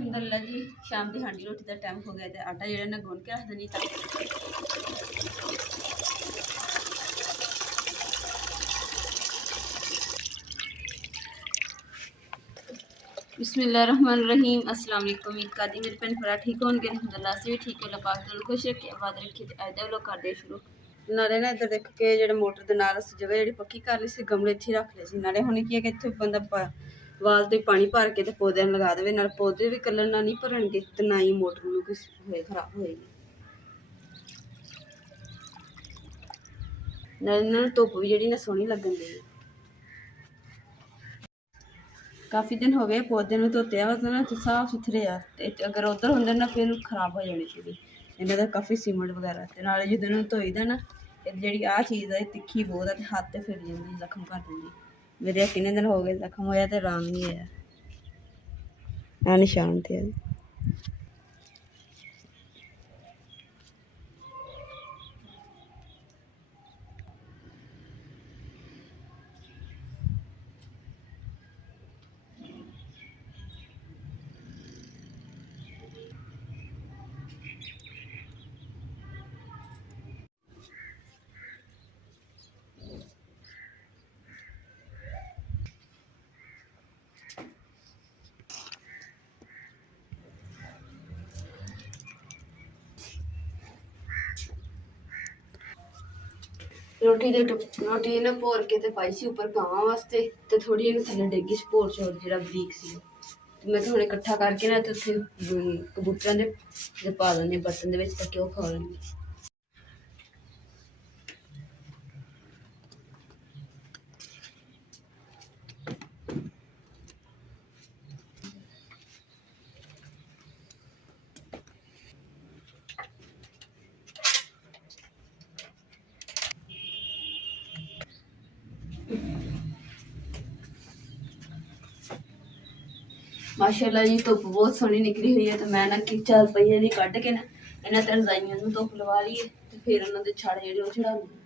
अलहमदुलिल्लाह जी शाम की हांडी रोटी का टाइम हो गया तो आटा जो ना गुन के रख देनी था। बिस्मिल्लाहिर्रहमानिर्रहीम। अस्सलाम वालेकुम। दी मेरे भैन भरा ठीक होंगे अलहमदुलिल्लाह असीं भी ठीक है। अल्लाह पाक ने खुश रखे आबाद रखे। अज दे लोग करदे शुरू नाले ना इधर देख के जो मोटर के नाल जगह जी पक्की कर ली सी गमले इत्थे रख ले सी नाले हुण की है कि इत्थे बंदा वाल तो पानी भर के तो पौधे लगा दे नाल पौधे भी कलर ना नहीं भरनगे तो ना ही मोटर में कुछ होए खराब होएगी। नाले इन्हां नूं धुप्प भी जिहड़ी ना सोहनी लगन दी। काफ़ी दिन हो गए पौधे में धोते ना साफ सुथरे आ अगर उधर होंगे ना फिर खराब हो जानी चाहिए इन्हें तो काफ़ी सीमेंट वगैरह तो नाले जिस दिन धोईदा ना जी आ चीज़ है तिखी बहुत है हाथ फिर जाती जख्म कर देंगी। मेरे किन्ने दिन हो गए जख्म होया तो आराम नहीं आया ना निशान थे। रोटी ने भोर के तो पाई सी उपर गावां वास्ते तो थोड़ी इन्हें थले डेगी सी भोर चौर जो बरीक सी तो मैं हम इकट्ठा करके ना तो कबूतरों के पा देंगे बर्तन के वो खा लेंगे। माशाअल्लाह जी धुप्प बहुत सोहनी निकली हुई है तो मैं ना कि चल पई इहदी कढ़ के ना इन्हां ते रजाइयां नूं धुप्प लवा लीए ते फिर उन्हां दे छड़ जेहड़े ओह चढ़ा लईए।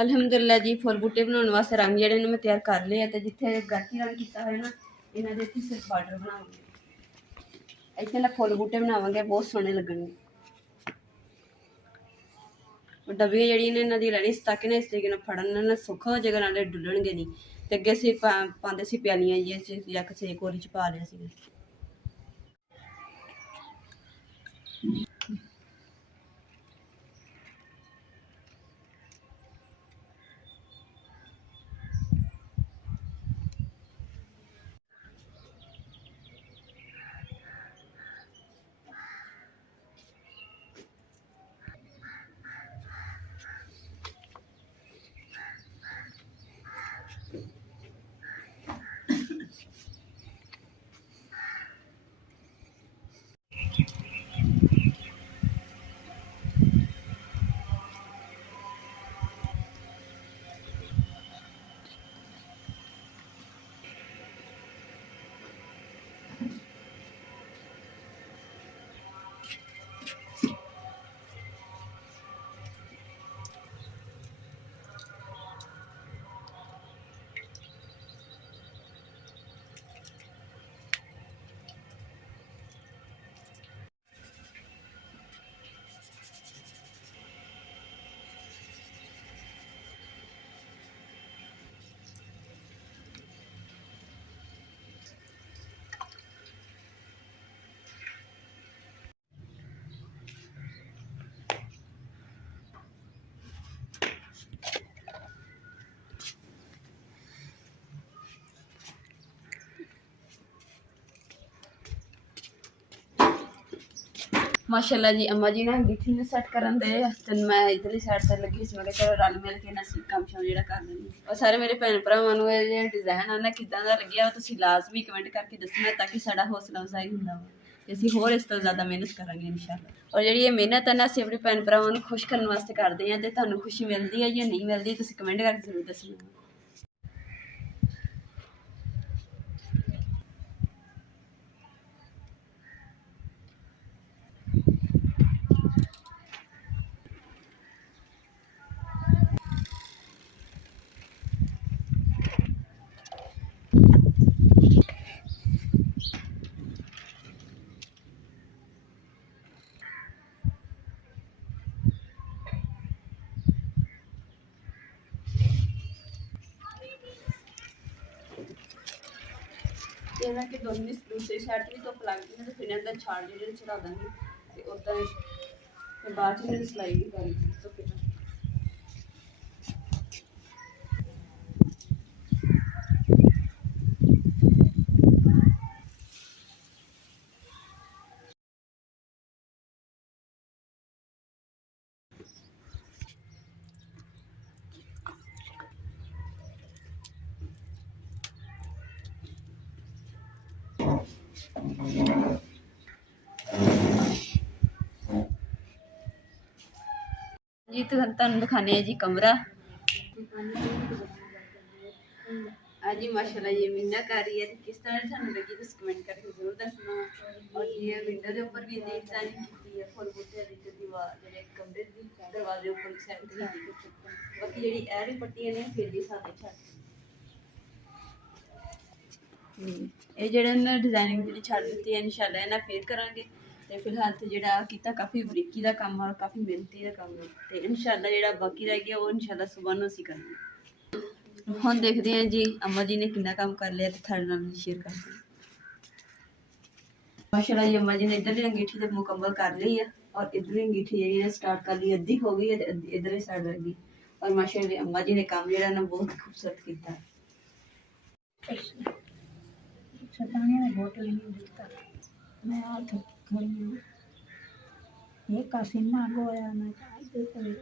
अलहमदुलिल्लाह जी फुल बूटे बनाने वास्ते रंग जेहड़े मैं तैयार कर लिया तो जिथे गाठी रंग किया है ना इन्हों के इतने सिर्फ बार्डर बनावांगे इतने ना फुल बूटे बनावांगे बहुत सोहने लगणगे। डब्बियां जड़ियां ने इन्हों दी लैनी ताकि ना इस तरीके नाल फड़न ना सौखा हो जाएगा नाले डुल्लणगे नहीं तो अगे असीं पांदे सी प्यालियां जी या किसी कोरी च पा लिया सीगा। माशाल्लाह जी अम्मा जी ने अंगीठी ने सैट करन दे ते मैं इधरली साइड ते लगी सी। मैं कहा चलो रल मिल के ना काम शाम जेड़ा कर लैंदे। और सारे मेरे भैन भरावां नूं इह जेह्ड़ा डिजाइन आ ना किदां दा लग्गिया तुसीं लाजमी कमेंट करके दस्सना ताकि साडा हौसला अफजाई हुंदा वा ते असीं होर इस तो ज़्यादा मेहनत करांगे इंशाअल्लाह। और जिहड़ी एह मेहनत है ना असीं अपने भैन भरावां नूं खुश करन वास्ते करदे आं ते तुहानूं खुशी मिलदी है जां नहीं मिलदी तुसीं कमेंट करके जरूर दस्सना। ਇਹਨਾਂ ਕਿ ਦੋਨੋਂ ਦੂਸਰੀ ਸਾਈਡ ਵੀ ਧੁੱਪ ਲੱਗਦੀ ਹੈ ਤੇ ਫਿਰ ਇਹਦਾ ਛਾੜ ਜਿਹੜੇ ਚੜਾ ਦਾਂਗੇ ਤੇ ਉਦਾਂ ਤੇ ਬਾਅਦ ਚ ਇਹਦੀ ਸਿਲਾਈ ਵੀ ਕਰਾਂਗੇ ਧੁੱਪੇ ਨਾਲ। जी तो तुहानूं दिखाने जी कमरा। हाँ जी माशाल्लाह ये मीनाकारी है किस तरह सानूं लगी तुसीं कमेंट करके जरूर दस्सना। और ये विंडो के ऊपर भी इन्नी डिजाइनिंग की है फुल बूटे दी दीवार जेह्ड़े कमरे दी दरवाजे ऊपर साइड ते बाकी जेह्ड़ी एह वाली पट्टी है ना फिर दी सादे छत ਇਹ ਜਿਹੜੇ ਨਾ डिजाइनिंग ਜਿਹੜੀ ਛੱਡ ਦਿੱਤੀ ਹੈ इंशाल्लाह ਇਹਨਾਂ ਫੇਰ ਕਰਾਂਗੇ। ਤੇ ਫਿਲਹਾਲ ਤੇ ਜਿਹੜਾ ਕੀਤਾ ਕਾਫੀ ਬਰੀਕੀ ਦਾ ਕੰਮ ਆ ਕਾਫੀ ਮਿਹਨਤੀ ਦਾ ਕੰਮ ਹੈ ਤੇ इंशाल्लाह ਜਿਹੜਾ ਬਾਕੀ ਰਹਿ ਗਿਆ ਉਹ इंशाल्लाह ਸੁਬਾਹ ਨੂੰ ਅਸੀਂ ਕਰਾਂਗੇ। ਹੁਣ ਦੇਖਦੇ ਹਾਂ ਜੀ अम्मा जी ने कितना काम कर लिया तो ਤੁਹਾਡੇ ਨਾਲ शेयर करते हैं। माशाल्लाह जी अम्मा जी ने इधरली अंगीठी तो मुकम्मल कर ली है और इधरली अंगीठी जी ने स्टार्ट कर ली अद्धी हो गई है इधरली साइड रह गई। और माशाल्लाह अम्मा जी ने काम जो ना बहुत खूबसूरत किया। सताने में बोतल नहीं दिखता मैं हाथ खड़ी हूँ ये कासिना गोया मैं चाहते करे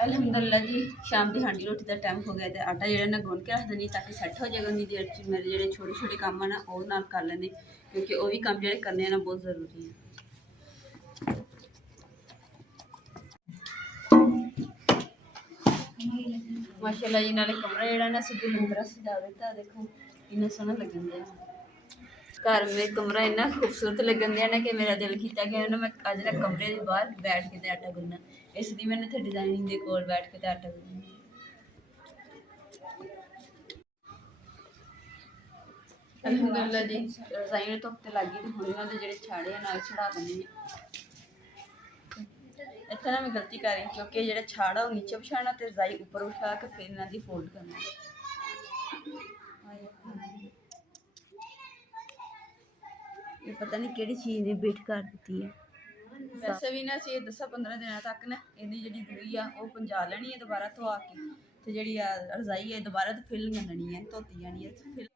अल्हम्दुलिल्लाह जी शाम की हांडी रोटी का टाइम हो गया तो आटा जो ना गुन के रख देनी ताकि सैट हो जाएगा। उन्नी देर च मेरे जो छोटे छोटे काम है ना वो नाल कर लेने क्योंकि वो भी काम जो करने ना बहुत ज़रूरी है। माशाल्लाह जी नाले कमरा जो ना सीधी मंदरा सजा दिता देखो इन्ना सोहना लगन दिया घर में कमरा इन्ना खूबसूरत लगन दिया ना कि मेरा दिल किया कि ना मैं अज ना कमरे के बाहर बैठ के आटा गुनना इसलिए मैंने इतने डिजाइनिंग के कोल बैठ के आटा गुनना। अल्हम्दुलिल्लाह जी रजाई में धुप्प ते लग गई तो हुण इन्हां दे जेहड़े छाड़े नाल चढ़ा देने। इत्थे ना मैं गलती कर रही क्योंकि जेहड़ा छाड़ा वो नीचे बिछाना ते रजाई ऊपर उठा के फिर इन्हां दी फोल्ड करना। ये पता नहीं किहड़ी चीज़ ने बेट कर दी है। वैसे भी ना असीं 10-15 दिन तक ना इहदी जिहड़ी दूई आ वो पंजा लैनी है दोबारा धोआ के ते जिहड़ी रजाई है दोबारा तो फिल करनी है धोती जानी है फिल।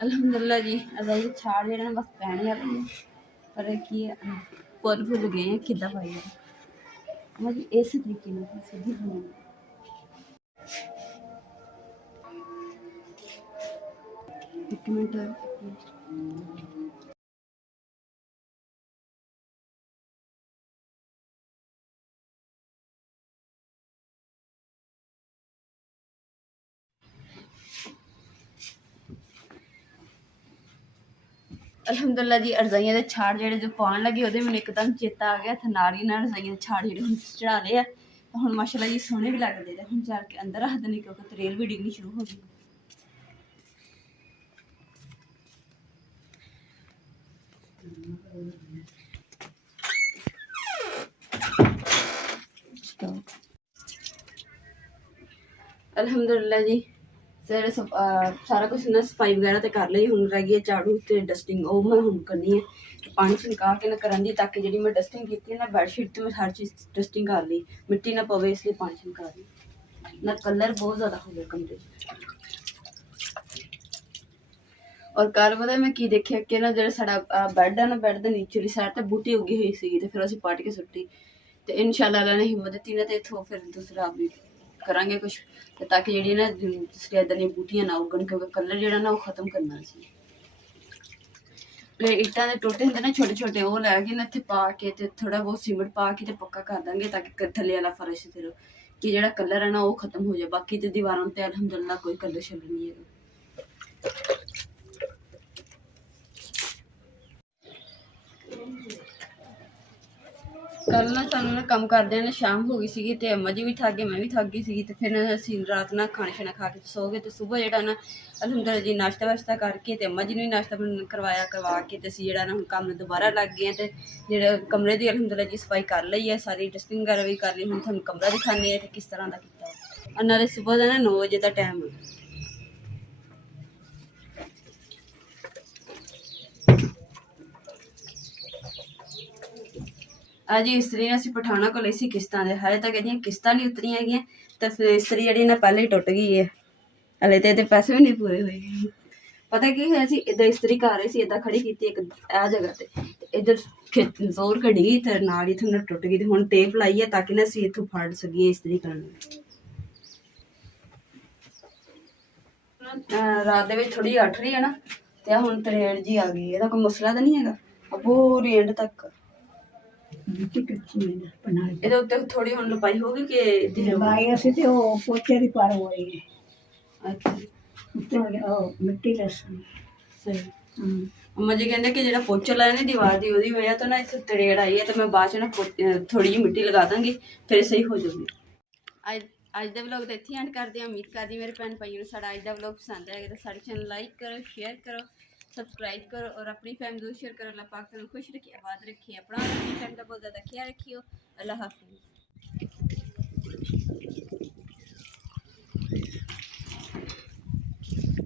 अल्हम्दुलिल्लाह जी रजाई छाड़ जेह्ड़ा ना बस पैने आह्ली है पर की पुल भुल गए हैं किद्दां पाई मतलब इस तरीके नाल सीधी बनानी। एक मिनट अल्हम्दुलिल्लाह जी रजाइयां दे छाड़ जेह्ड़े जो पान लगे ओह्दे मैनूं एकदम चेता आ गया ते नाल ही ना रजाइयां दे छाड़ जेह्ड़े चढ़ा ले हुण माशाल्लाह जी सोहने भी लगदे ते हुण चल के अंदर रख देने क्योंकि तरेल भी डिगनी शुरू हो गई। ਅਲਹਮਦੁਲਿਲਾ ਜੀ ਸਾਰੇ ਸਾਰਾ ਕੁਝ ਨਾ ਸਫਾਈ ਵਗੈਰਾ ਤੇ ਕਰ ਲਈ। ਹੁਣ ਰਹਿ ਗਈ ਹੈ ਝਾੜੂ ਤੇ ਡਸਟਿੰਗ, ਉਹ ਮੈਂ ਹੁਣ ਕਰਨੀ ਹੈ। ਪਾਣੀ ਛਿਣਕਾ ਕੇ ਨਾ ਕਰਨ ਦੀ, ਤਾਂ ਕਿ ਜਿਹੜੀ ਮੈਂ ਡਸਟਿੰਗ ਕੀਤੀ ਨਾ ਬੈਡਸ਼ੀਟ ਤੇ ਮੈਂ ਹਰ ਚੀਜ਼ ਡਸਟਿੰਗ ਕਰ ਲਈ, ਮਿੱਟੀ ਨਾ ਪਵੇ, ਇਸ ਲਈ ਪਾਣੀ ਛਿਣਕਾ ਲਈ। ਨਾ ਕਲਰ ਬਹੁਤ ਜ਼ਿਆਦਾ ਹੋ ਗਿਆ ਕਮਰੇ 'ਚ। ਔਰ ਕੱਲ ਪਤਾ ਮੈਂ ਕੀ ਦੇਖਿਆ ਕਿ ਨਾ ਜਿਹੜਾ ਸਾਡਾ ਬੈੱਡ ਹੈ ਨਾ, ਬੈੱਡ ਦੇ ਨੀਚੇਲੀ ਸਾਈਡ ਤੇ ਬੂਟੀ ਉੱਗੀ ਹੋਈ ਸੀਗੀ, ਤੇ ਫਿਰ ਅਸੀਂ ਪੱਟ ਕੇ ਸੁੱਟੀ। ਤੇ ਇਨਸ਼ਾਅੱਲਾ ਅੱਲਾ ਨੇ ਹਿੰਮਤ ਦਿੱਤੀ ਨਾ, ਤੇ ਇੱਥੋਂ ਫਿਰ ਦੂਸਰਾ ਵੀ ਕਰਾਂਗੇ ਕੁਛ, ਤੇ ਤਾਂ ਕਿ ਜਿਹੜੀ ਨਾ ਦੂਸਰੀ ਇੱਦਾਂ ਦੀਆਂ ਬੂਟੀਆਂ ਨਾ ਉੱਗਣ, ਕਿਉਂਕਿ ਕਲਰ ਜਿਹੜਾ ਨਾ ਉਹ ਖਤਮ ਕਰਨਾ ਸੀ। ਇੱਟਾਂ ਦੇ ਟੋਟੇ ਹੁੰਦੇ ਨਾ ਛੋਟੇ ਛੋਟੇ, ਉਹ ਲੈ ਕੇ ਨਾ ਇੱਥੇ ਪਾ ਕੇ ਤੇ ਥੋੜਾ ਬਹੁਤ ਸੀਮਿੰਟ ਪਾ ਕੇ ਤੇ ਪੱਕਾ ਕਰ ਦਾਂਗੇ, ਤਾਂ ਕਿ ਥੱਲੇ ਵਾਲਾ ਫਰਸ਼ ਫਿਰ ਕਿ ਜਿਹੜਾ ਕਲਰ ਹੈ ਨਾ ਉਹ ਖਤਮ ਹੋ ਜਾਏ। ਬਾਕੀ ਤੇ ਦੀਵਾਰਾਂ ਤੇ ਅਲਹਮਦੁਲਿਲਾ ਕੋਈ ਕਲਰ ਛੱਲ ਨਹੀਂ ਹੈਗਾ। ਕੱਲ ਨਾ ਸਾਨੂੰ ਨਾ ਕੰਮ ਕਰਦਿਆਂ ਨੇ ਸ਼ਾਮ ਹੋ ਗਈ ਸੀਗੀ, ਤੇ ਅੰਮਾ ਜੀ ਵੀ ਥੱਕ ਗਏ, ਮੈਂ ਵੀ ਥੱਕ ਗਈ ਸੀਗੀ। ਤੇ ਫਿਰ ਅਸੀਂ ਰਾਤ ਨਾਲ ਖਾਣਾ ਛਾਣਾ ਖਾ ਕੇ ਸੋ ਗਏ। ਤੇ ਸਵੇਰ ਜਿਹੜਾ ਨਾ ਅਲਹਮਦੁਲਿਲਾ ਜੀ ਨਾਸ਼ਤਾ ਵਾਸ਼ਤਾ ਕਰਕੇ ਤੇ ਅੰਮਾ ਜੀ ਨੂੰ ਵੀ ਨਾਸ਼ਤਾ ਕਰਵਾ ਕੇ ਤੇ ਅਸੀਂ ਜਿਹੜਾ ਨਾ ਹੁਣ ਕੰਮ ਨੂੰ ਦੁਬਾਰਾ ਲੱਗ ਗਏ। ਤੇ ਜਿਹੜਾ ਕਮਰੇ ਦੀ ਅਲਹਮਦੁਲਿਲਾ ਜੀ ਸਫਾਈ ਕਰ ਲਈ ਹੈ, ਸਾਰੀ ਡਸਟਿੰਗ ਵਗੈਰਾ ਵੀ ਕਰ ਲਈ। ਹੁਣ ਤੁਹਾਨੂੰ ਕਮਰਾ ਦਿਖਾਉਂਦੇ ਆ ਤੇ ਕਿਸ ਤਰ੍ਹਾਂ ਦਾ ਕੀਤਾ ਹੈ। ਨਾਲੇ ਸਵੇਰ ਦਾ ਨਾ 9 ਵਜੇ ਦਾ ਟਾਈਮ ਹੈ। ਅੱਜ ਇਸਤਰੀ ਅਸੀਂ ਪਠਾਣਾ ਕੋਲ ਲਈ ਸੀ ਕਿਸ਼ਤਾਂ ਦੇ, ਹਾਲੇ ਤੱਕ ਇਹਦੀਆਂ ਕਿਸ਼ਤਾਂ ਨਹੀਂ ਉਤਰੀਆਂ ਹੈਗੀਆਂ। ਤਾਂ ਫਿਰ ਇਸਤਰੀ ਜਿਹੜੀ ਨਾ ਪਹਿਲੇ ਹੀ ਟੁੱਟ ਗਈ ਹੈ, ਹਲੇ ਤਾਂ ਇਹਦੇ ਪੈਸੇ ਵੀ ਨਹੀਂ ਪੂਰੇ ਹੋਏ। ਪਤਾ ਕੀ ਹੋਇਆ ਸੀ, ਇੱਦਾਂ ਇਸਤਰੀ ਕਰ ਰਹੀ ਸੀ, ਇੱਦਾਂ ਖੜੀ ਕੀਤੀ ਇੱਕ ਇਹ ਜਗ੍ਹਾ ਤੇ ਇੱਧਰ ਜ਼ੋਰ ਘੜੀ ਗਈ ਤੇ ਨਾਲ ਹੀ ਇੱਥੋਂ ਟੁੱਟ ਗਈ। ਤੇ ਹੁਣ ਟੇਪ ਲਾਈ ਹੈ ਤਾਂ ਕਿ ਨਾ ਅਸੀਂ ਇੱਥੋਂ ਫੜ ਸਕੀਏ ਇਸਤਰੀ ਕਰਨ ਨੂੰ। ਰਾਤ ਦੇ ਵਿੱਚ ਥੋੜੀ ਅੱਠ ਰਹੀ ਹੈ ਨਾ, ਤੇ ਹੁਣ ਤਰੇੜ ਜੀ ਆ ਗਈ। ਇਹਦਾ ਕੋਈ ਮਸਲਾ ਤਾਂ ਨਹੀਂ ਹੈਗਾ, ਪੂਰੀ ਐਂਡ ਤੱਕ ਮਿੱਟੀ ਕੱਚੀ ਹੈ ਨਾ ਬਣਾਈ। ਇਹਦੇ ਉੱਤੇ ਥੋੜੀ ਹੁਣ ਲਪਾਈ ਹੋਗੀ ਕਿ ਲੰਬਾਈ ਅਸੀਂ ਤੇ ਉਹ ਪੋਚੇ ਦੀ ਪਰ ਹੋ ਰਹੀ ਹੈ। ਅੱਛਾ ਉੱਤੇ ਉਹ ਮਿੱਟੀ ਲਸਣ ਸਹੀ। ਅੰਮਾ ਜੀ ਕਹਿੰਦੇ ਕਿ ਜਿਹੜਾ ਪੋਚਾ ਲਾਇਆ ਨਾ ਦੀਵਾਰ ਦੀ, ਉਹਦੀ ਵਜ੍ਹਾ ਤੋਂ ਨਾ ਇੱਥੇ ਤਰੇੜ ਆਈ ਹੈ। ਤੇ ਮੈਂ ਬਾਅਦ ਚ ਨਾ ਥੋੜੀ ਜਿਹੀ ਮਿੱਟੀ ਲਗਾ ਦਾਂਗੀ, ਫਿਰ ਸਹੀ ਹੋ ਜਾਊਗੀ। ਅੱਜ ਦਾ ਵਲੌਗ ਤਾਂ ਇੱਥੇ ਐਂਡ ਕਰਦੇ ਹਾਂ। ਉਮੀਦ ਕਰਦੀ ਮੇਰੇ ਭੈਣ ਭਾਈਆਂ ਨੂੰ ਸਾਡਾ ਅੱਜ ਦਾ ਵਲੌਗ ਪਸੰਦ ਆਏਗਾ। ਤਾਂ ਸਾਡੇ ਚੈਨਲ ਲਾਈਕ ਕਰੋ, ਸ਼ੇਅਰ ਕਰੋ, सब्सक्राइब करो और अपनी फैमिली को शेयर करो। अल्लाह पाक तुम खुश रखिए, आबाद रखिए, अपना अपनी फैमिली का बहुत ज़्यादा ख्याल रखियो। अल्लाह हाफिज़।